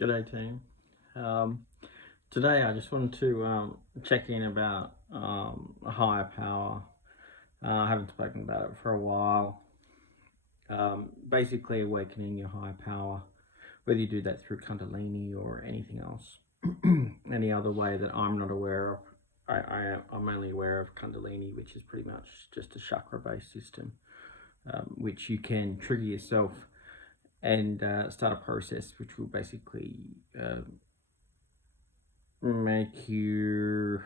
G'day team. Um, Today I just wanted to check in about a higher power. I haven't spoken about it for a while. Basically, awakening your higher power, whether you do that through Kundalini or anything else, any other way that I'm not aware of. I'm only aware of Kundalini, which is pretty much just a chakra based system, which you can trigger yourself and start a process which will basically make you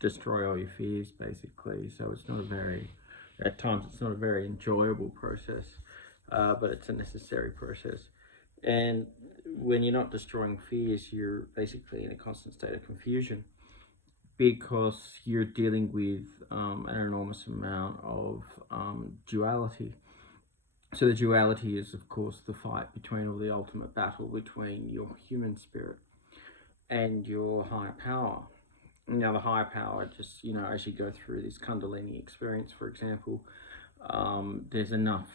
destroy all your fears, basically. So it's not a very, at times it's not a very enjoyable process, but it's a necessary process. And when you're not destroying fears, you're basically in a constant state of confusion because you're dealing with an enormous amount of duality. So the duality is, of course, the fight between, or the ultimate battle between your human spirit and your higher power. Now, the higher power, just, as you go through this Kundalini experience, for example, there's enough,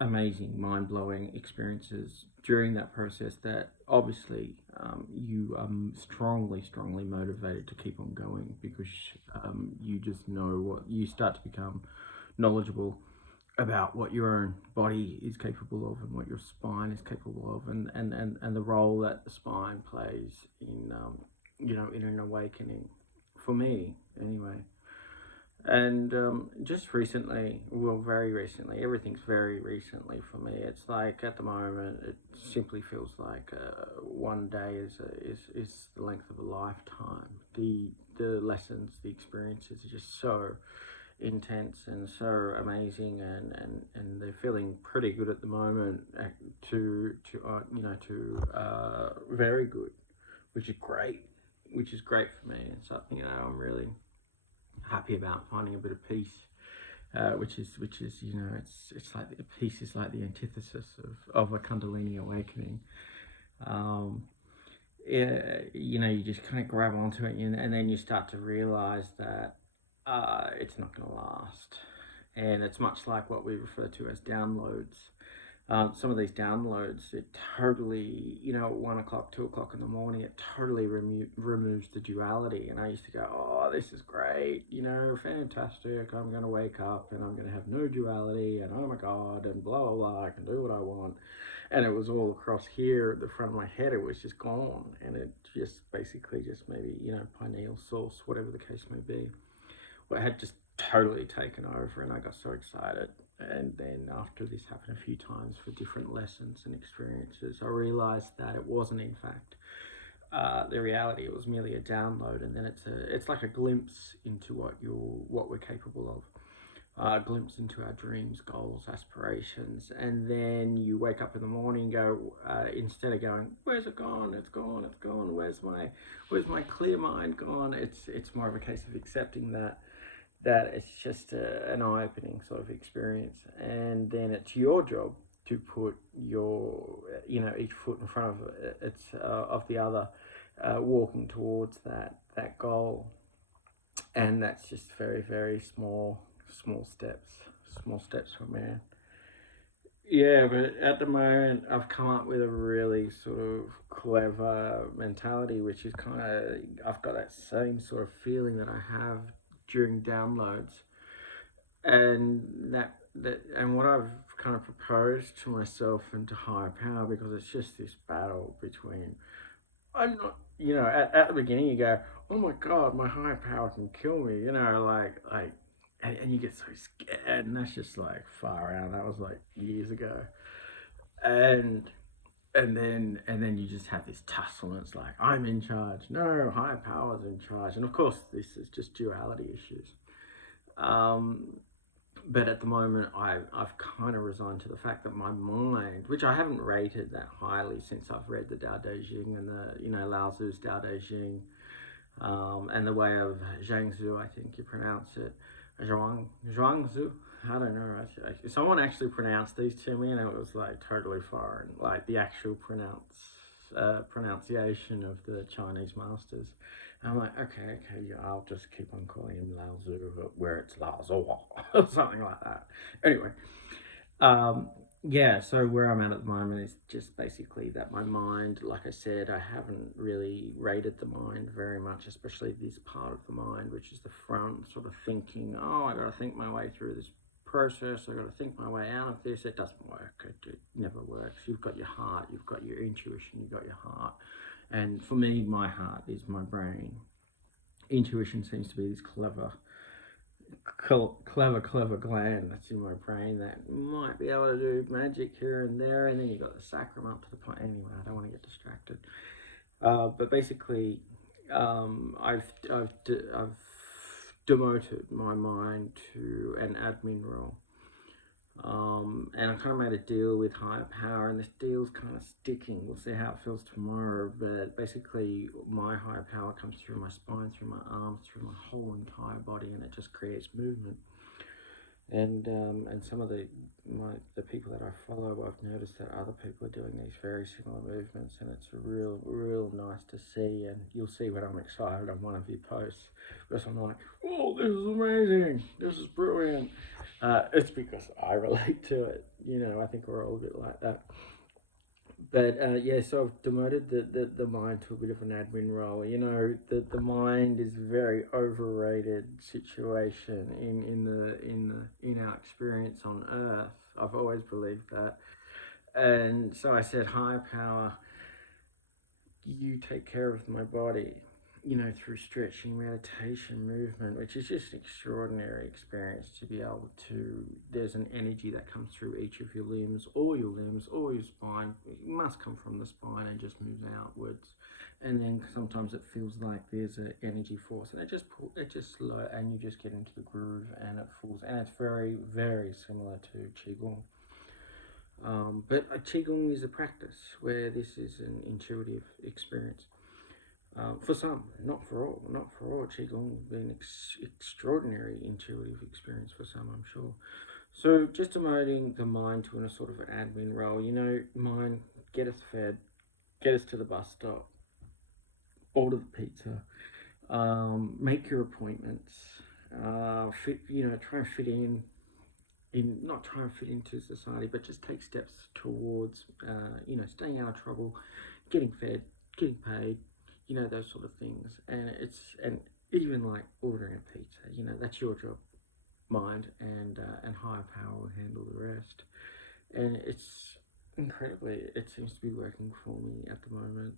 amazing, mind blowing experiences during that process that obviously you are strongly, strongly motivated to keep on going because you just know what you start to become knowledgeable about what your own body is capable of and what your spine is capable of, and the role that the spine plays in in an awakening, for me anyway. And just recently, well, very recently, everything's very recently for me. It's like at the moment, it simply feels like one day is the length of a lifetime. The lessons, the experiences are just so intense and so amazing, and they're feeling pretty good at the moment. To very good, which is great, for me, and something I'm really happy about, finding a bit of peace, which is it's like the peace is like the antithesis of a Kundalini awakening. Um, yeah, you just kind of grab onto it, and then you start to realize that it's not going to last, and it's much like what we refer to as downloads. Some of these downloads, it totally, at 1 o'clock, 2 o'clock in the morning, it totally removes the duality. And I used to go, oh, this is great, fantastic. I'm going to wake up and I'm going to have no duality, and oh my God, and blah, blah, blah. I can do what I want. And it was all across here at the front of my head, it was just gone. And it just basically just maybe, pineal source, whatever the case may be, well, it had just totally taken over, and I got so excited. And then after this happened a few times for different lessons and experiences, I realized that it wasn't, in fact, the reality. It was merely a download, and then it's like a glimpse into what we're capable of. A glimpse into our dreams, goals, aspirations, and then you wake up in the morning and go, instead of going, where's it gone? It's gone. It's gone. Where's my clear mind gone? It's more of a case of accepting that it's just an eye-opening sort of experience, and then it's your job to put your each foot in front of of the other, walking towards that goal. And that's just very, very small steps for man. Yeah, but at the moment I've come up with a really sort of clever mentality, which is kind of, I've got that same sort of feeling that I have during downloads, and and what I've kind of proposed to myself and to higher power, because it's just this battle between, I'm not, at the beginning you go, oh my God, my higher power can kill me, and you get so scared, and that's just like far out. That was like years ago, and and then you just have this tussle, and it's like, I'm in charge. No, higher power's in charge, and of course this is just duality issues. Um, but at the moment, I've kind of resigned to the fact that my mind, which I haven't rated that highly since I've read the Tao Te Ching and the Lao Tzu's Tao Te Ching, and the way of Zhang Zhu, I think you pronounce it, Zhuangzi. I don't know. Someone actually pronounced these to me, and it was like totally foreign, like the actual pronunciation of the Chinese masters. And I'm like, okay, yeah, I'll just keep on calling him Lao Tzu, where it's Lao Tzu or something like that. Anyway, um, yeah, so where I'm at the moment is just basically that my mind, like I said, I haven't really rated the mind very much, especially this part of the mind, which is the front, sort of thinking, oh, I gotta think my way through this process, I gotta think my way out of this. It doesn't work, it never works. You've got your heart, you've got your intuition, you've got your heart. And for me, my heart is my brain. Intuition seems to be this clever gland that's in my brain that might be able to do magic here and there, and then you got the sacrum up to the point. Anyway, I don't want to get distracted. But basically, I've demoted my mind to an admin role. And I kind of made a deal with higher power, and this deal's kind of sticking. We'll see how it feels tomorrow. But basically, my higher power comes through my spine, through my arms, through my whole entire body, and it just creates movement. And some of the people that I follow, I've noticed that other people are doing these very similar movements, and it's real nice to see. And you'll see when I'm excited on one of your posts, because I'm like, oh, this is amazing, this is brilliant. It's because I relate to it. You know, I think we're all a bit like that. But yeah, so I've demoted the mind to a bit of an admin role. You know, the mind is a very overrated situation in our experience on Earth. I've always believed that, and so I said, higher power, you take care of my body, you know, through stretching, meditation, movement, which is just an extraordinary experience to be able to. There's an energy that comes through each of your limbs, all your spine. It must come from the spine and just moves outwards. And then sometimes it feels like there's an energy force, and it just slow, and you just get into the groove, and it falls, and it's very similar to qigong. But qigong is a practice where this is an intuitive experience. For some, not for all. Not for all. Qigong will be an extraordinary intuitive experience for some, I'm sure. So just demoting the mind to a sort of an admin role. You know, mind, get us fed, get us to the bus stop, order the pizza, make your appointments, try and fit not try and fit into society, but just take steps towards, staying out of trouble, getting fed, getting paid, you know, those sort of things. And even like ordering a pizza, you know, that's your job. Mind and higher power will handle the rest. And it seems to be working for me at the moment.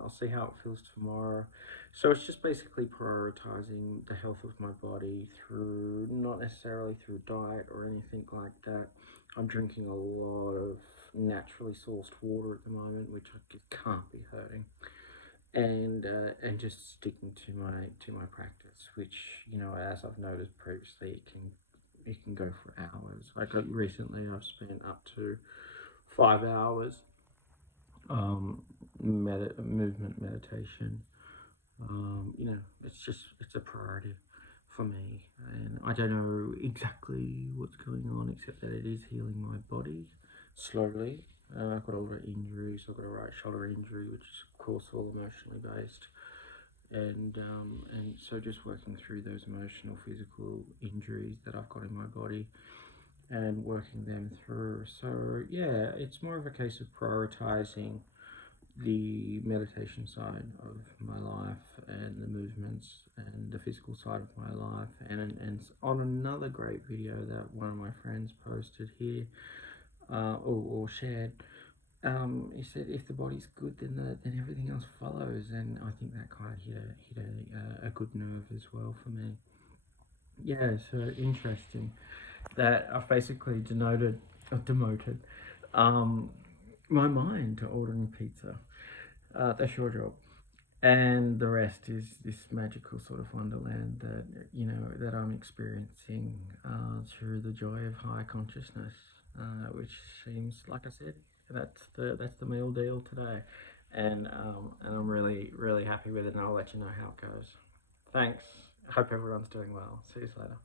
I'll see how it feels tomorrow. So it's just basically prioritizing the health of my body through, not necessarily through diet or anything like that. I'm drinking a lot of naturally sourced water at the moment, which I just can't be hurting. And just sticking to my practice, which, you know, as I've noticed previously, it can go for hours. Like recently, I've spent up to 5 hours movement meditation. You know, it's a priority for me, and I don't know exactly what's going on, except that it is healing my body slowly. I've got a lot of injuries. I've got a right shoulder injury, which is of course all emotionally based, and so just working through those emotional, physical injuries that I've got in my body and working them through. So yeah, it's more of a case of prioritizing the meditation side of my life and the movements and the physical side of my life. And on another great video that one of my friends posted here, or shared, he said if the body's good, then everything else follows. And I think that kind of hit a good nerve as well for me. Yeah, so interesting that I've basically demoted my mind to ordering pizza. That's your job. And the rest is this magical sort of wonderland that, you know, that I'm experiencing through the joy of high consciousness, which seems, like I said, that's the meal deal today, and I'm really happy with it, and I'll let you know how it goes. Thanks. I hope everyone's doing well. See you later.